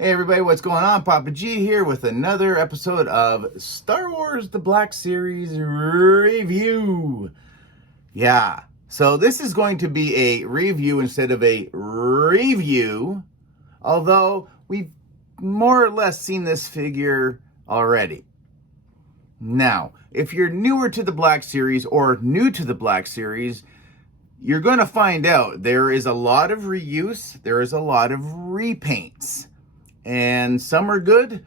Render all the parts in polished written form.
Hey everybody, what's going on? Papa G here with another episode of Star Wars The Black Series review. Yeah, so this is going to be a review instead of a review, although we've more or less seen this figure already. Now, if you're newer to the Black Series or new to the Black Series, you're going to find out there is a lot of reuse, there is a lot of repaints. And some are good,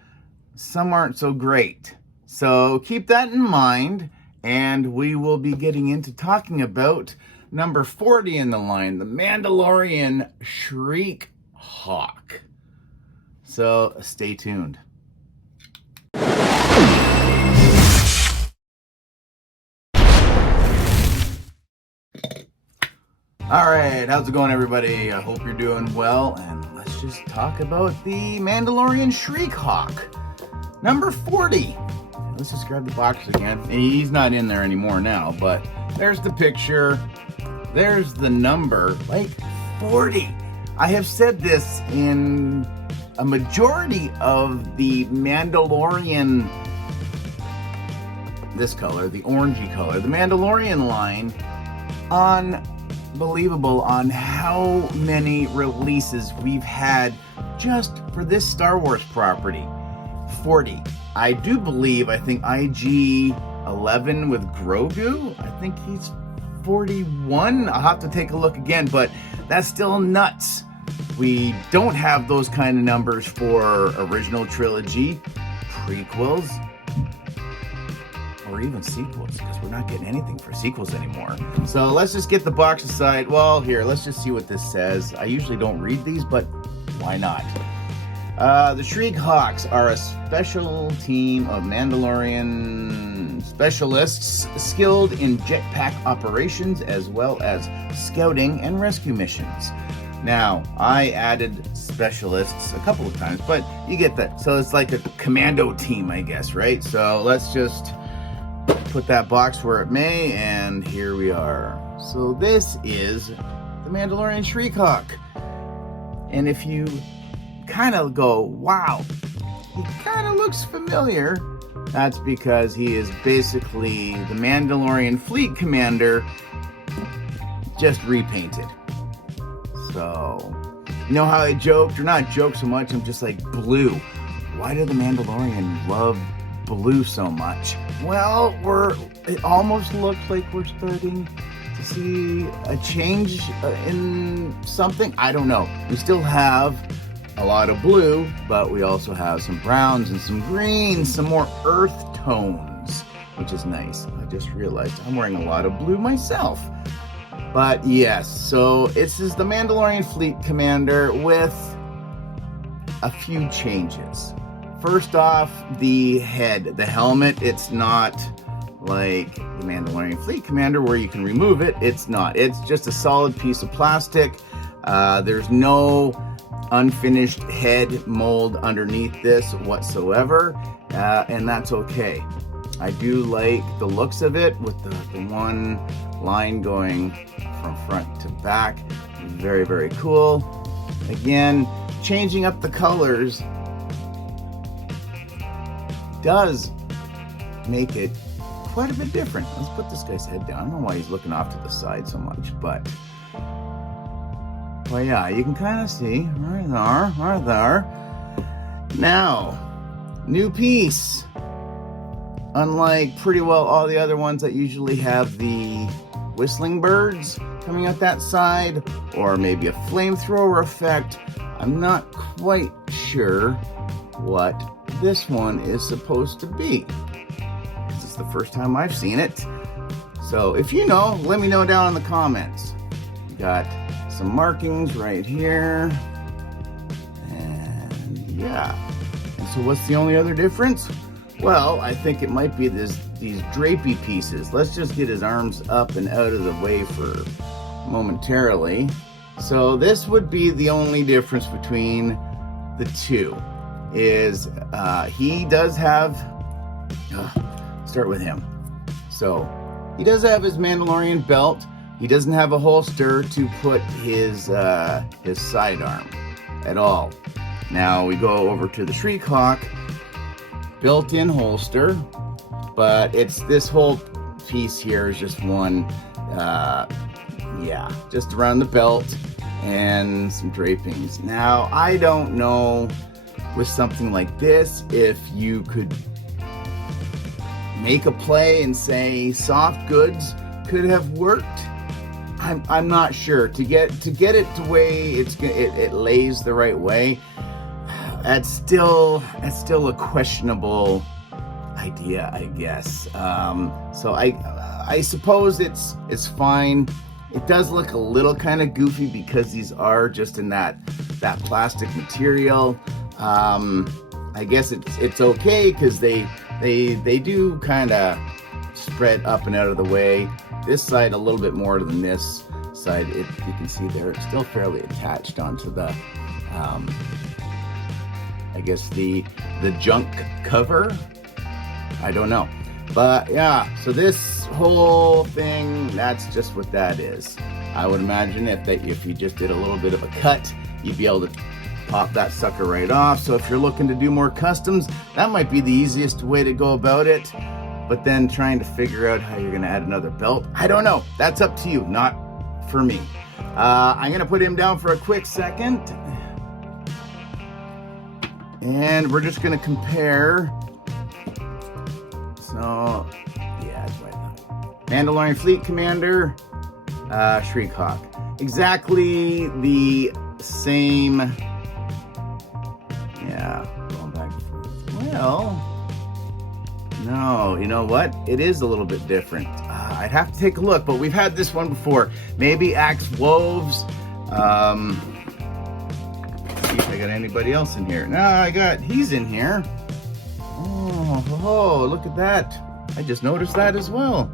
some aren't so great. So keep that in mind, and we will be getting into talking about number 40 in the line, the Mandalorian Shriek Hawk. So stay tuned. All right, how's it going, everybody? I hope you're doing well, and let's just talk about the Mandalorian Shriek Hawk, number 40. Let's just grab the box again. He's not in there anymore now, but there's the picture. There's the number, like 40. I have said this in a majority of the Mandalorian, this color, the orangey color, the Mandalorian line, unbelievable on how many releases we've had just for this Star Wars property. 40. I think IG 11 with Grogu, I think he's 41. I'll have to take a look again, but that's still nuts. We don't have those kind of numbers for original trilogy, prequels, or even sequels, because we're not getting anything for sequels anymore. So let's just get the box aside. Well, here, let's just see what this says. I usually don't read these, but why not? The Shriek Hawks are a special team of Mandalorian specialists skilled in jetpack operations as well as scouting and rescue missions. Now, I added specialists a couple of times, but you get that. So it's like a commando team, I guess, right? So let's just put that box where it may, and here we are. So this is the Mandalorian Shriek Hawk. And if you kind of go, wow, he kind of looks familiar, that's because he is basically the Mandalorian fleet commander, just repainted. So, you know how I joked, or not joke so much, I'm just like, blue. Why do the Mandalorian love blue so much? Well, it almost looks like we're starting to see a change in something. I don't know. We still have a lot of blue, but we also have some browns and some greens, some more earth tones, which is nice. I just realized I'm wearing a lot of blue myself. But yes, so this is the Mandalorian Fleet Commander with a few changes. First off, the head, the helmet, it's not like the Mandalorian Fleet Commander where you can remove it. It's not. It's just a solid piece of plastic. There's no unfinished head mold underneath this whatsoever, and that's okay. I do like the looks of it with the one line going from front to back. Very, very cool. Again, changing up the colors does make it quite a bit different. Let's put this guy's head down. I don't know why he's looking off to the side so much, but well, yeah, you can kind of see right there. Now, new piece. Unlike pretty well all the other ones that usually have the whistling birds coming out that side, or maybe a flamethrower effect, I'm not quite sure what this one is supposed to be. This is the first time I've seen it. So if you know, let me know down in the comments. We got some markings right here, and yeah. And so what's the only other difference? Well, I think it might be these drapey pieces. Let's just get his arms up and out of the way for momentarily. So this would be the only difference between the two, is he does have, start with him. So he does have his Mandalorian belt. He doesn't have a holster to put his sidearm at all. Now we go over to the Shriek Hawk, built-in holster, but it's this whole piece here is just one, yeah, just around the belt and some drapings. Now, I don't know with something like this if you could make a play and say soft goods could have worked. I'm not sure. To get it the way it lays the right way, that's still a questionable idea, I guess. So I suppose it's fine. It does look a little kind of goofy because these are just in that plastic material. I guess it's okay because they do kind of spread up and out of the way. This side a little bit more than this side. You can see there it's still fairly attached onto the I guess the junk cover. I don't know. But yeah, so this whole thing, that's just what that is. I would imagine if you just did a little bit of a cut, you'd be able to pop that sucker right off. So if you're looking to do more customs, that might be the easiest way to go about it. But then trying to figure out how you're gonna add another belt, I don't know. That's up to you, not for me. I'm gonna put him down for a quick second. And we're just gonna compare. So, yeah, it's right now. Mandalorian Fleet Commander, Shriek Hawk. Exactly the same. Yeah, going back. Well, no, you know what? It is a little bit different. I'd have to take a look, but we've had this one before. Maybe Axe Wolves. See if I got anybody else in here. No, he's in here. Oh, look at that. I just noticed that as well.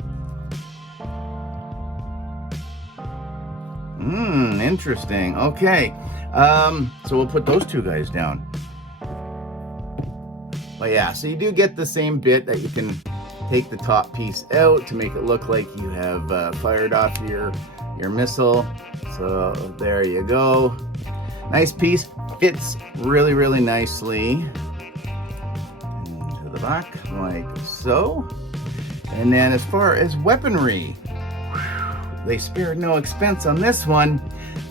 Interesting. Okay. So we'll put those two guys down. But yeah, so you do get the same bit that you can take the top piece out to make it look like you have fired off your missile. So there you go. Nice piece. Fits really, really nicely. Into the back, like so. And then as far as weaponry, they spared no expense on this one.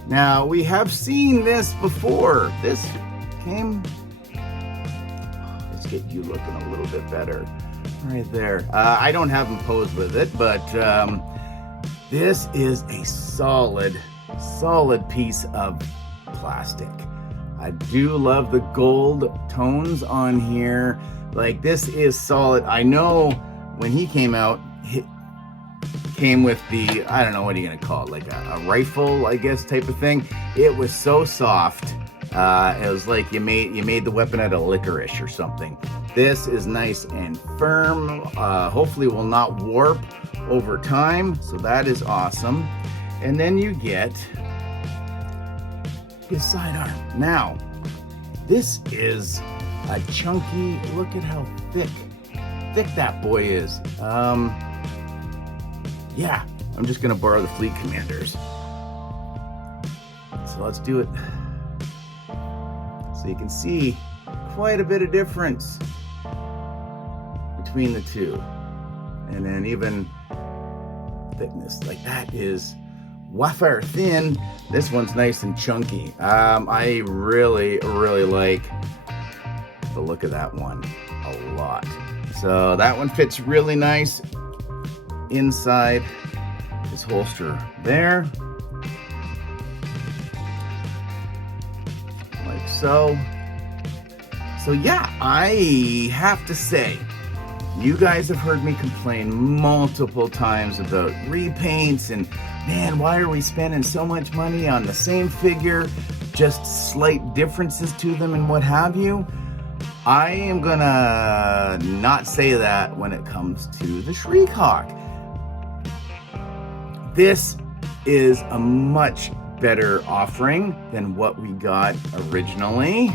Now, we have seen this before. This came... Let's get you looking a little bit better. Right there. I don't have them posed with it, but this is a solid piece of plastic. I do love the gold tones on here. Like, this is solid. I know when he came out, it came with the, I don't know, what are you gonna call it? Like a rifle, I guess, type of thing. It was so soft. It was like you made the weapon out of licorice or something. This is nice and firm. Hopefully will not warp over time. So that is awesome. And then you get his sidearm. Now, this is a chunky, look at how thick that boy is. Yeah, I'm just gonna borrow the Fleet Commanders. So let's do it. So you can see quite a bit of difference between the two. And then even thickness, like that is wafer thin. This one's nice and chunky. I really, really like the look of that one a lot. So that one fits really nice inside this holster there. Like so. So yeah, I have to say, you guys have heard me complain multiple times about repaints and, man, why are we spending so much money on the same figure, just slight differences to them and what have you. I am gonna not say that when it comes to the Shriek Hawk. This is a much better offering than what we got originally.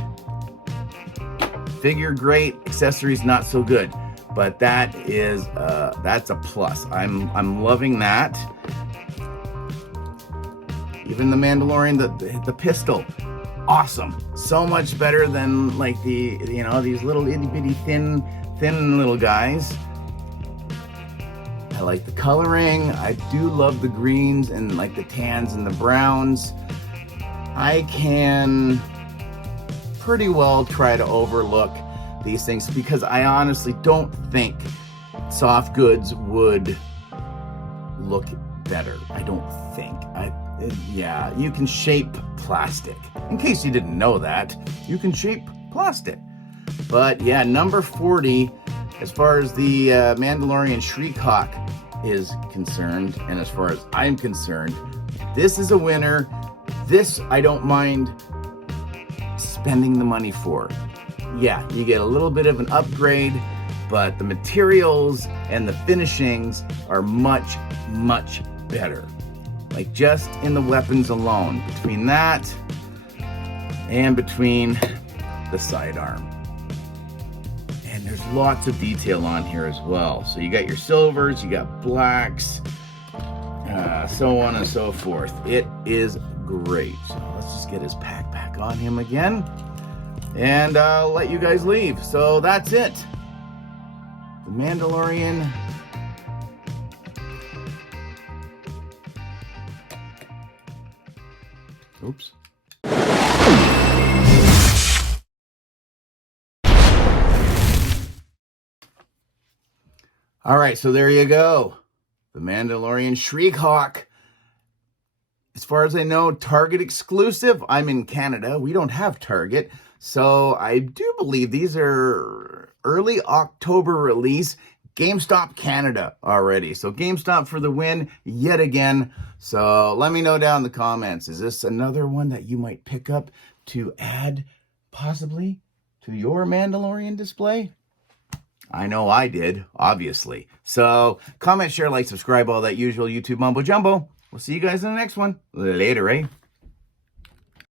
Figure great, accessories not so good, but that is that's a plus. I'm loving that. Even the Mandalorian, the pistol, awesome. So much better than like the, you know, these little itty bitty thin little guys. I like the coloring. I do love the greens and like the tans and the browns. I can pretty well try to overlook these things because I honestly don't think soft goods would look better. I don't think. Yeah, you can shape plastic. In case you didn't know that, you can shape plastic. But yeah, number 40, as far as the Mandalorian Shriek Hawk is concerned, and as far as I'm concerned, this is a winner. This I don't mind spending the money for. Yeah, you get a little bit of an upgrade, but the materials and the finishings are much, much better. Like just in the weapons alone, between that and between the sidearm. And there's lots of detail on here as well. So you got your silvers, you got blacks, so on and so forth. It is great. So let's just get his pack back on him again. And I'll let you guys leave. So that's it. The Mandalorian. Oops. All right, so there you go. The Mandalorian Shriek Hawk. As far as I know, Target exclusive. I'm in Canada. We don't have Target. So I do believe these are early October release. GameStop Canada already. So GameStop for the win yet again. So let me know down in the comments. Is this another one that you might pick up to add possibly to your Mandalorian display? I know I did, obviously. So comment, share, like, subscribe, all that usual YouTube mumbo jumbo. We'll see you guys in the next one. Later, eh?